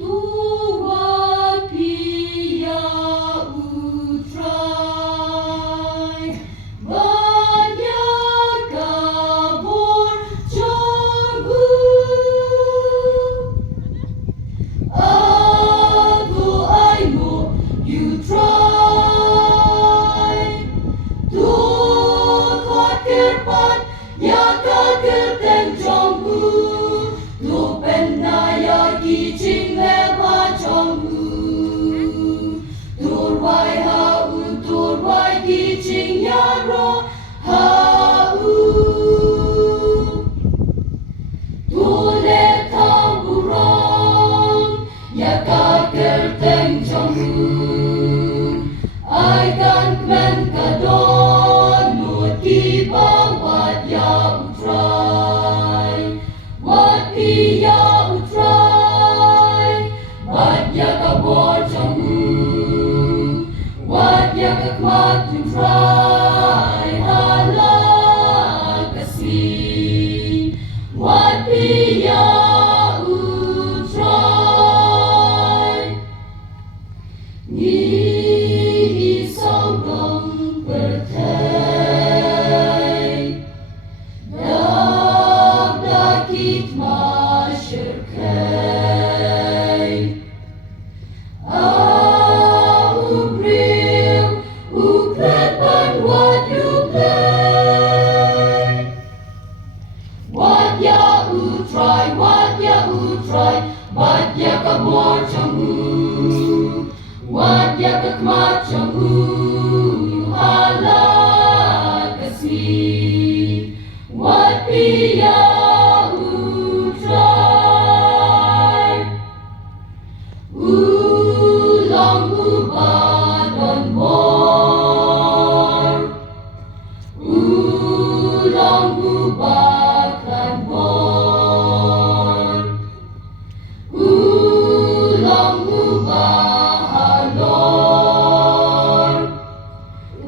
Tuat pia utrai, banyak kabur jambu. Aku aimo you try. Tuat kerpat ya kageteng jambu. Tu penaya kicing lepa jambu. Turwai hau turwai kicing yaro hau. Tule tamburong ya kageteng jambu. I can men kadon nut kibang wat ya utrai. Wat pia utrai, wat ya kabor jambu. Wat ya kakmat utrai, halal kasih. Wat pia utrai, ni isang dong bertai. Dakit masyarakat, ubril, ukret ban wat uklay. Wat ya utrai, wat ya kabor jambu. Wat ya kakmat jambu, halal kasih. Wat pia utrai, ulang ubah dan bor. Ulang ubah dan bor. Ulang ubah halor.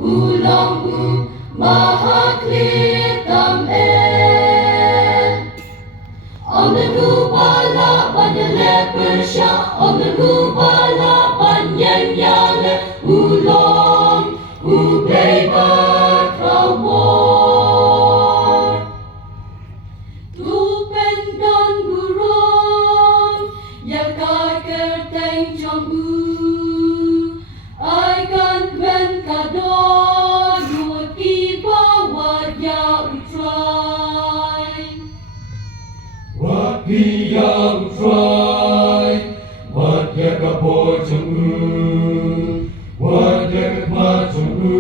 Ulang ubah haklit Om the Gubala Banyale Persha, Om the Gubala Banyale Ulong, Ubeba Krawor. Ksehpyndeng burung, ya kageteng jambu. I can ben kadon, nut ibawat ya utrai. Wat pia utrai, wat ya kabor jambu. Wat ya kakmat jambu,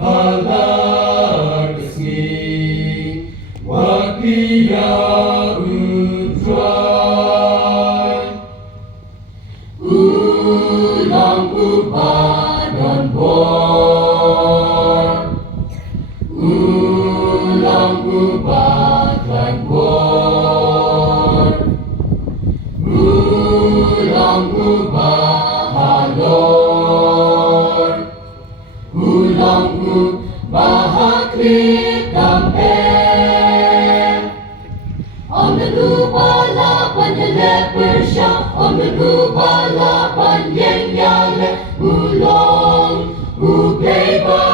halal kasih. Wat pia utrai, Ulang ubah dan bor. Ulang ubah dan bor. Ulang ubah halor. Ulang ubah haklit Om the Gubala Banyale Persha, Om the Gubala Banyale Ulong, Ubeba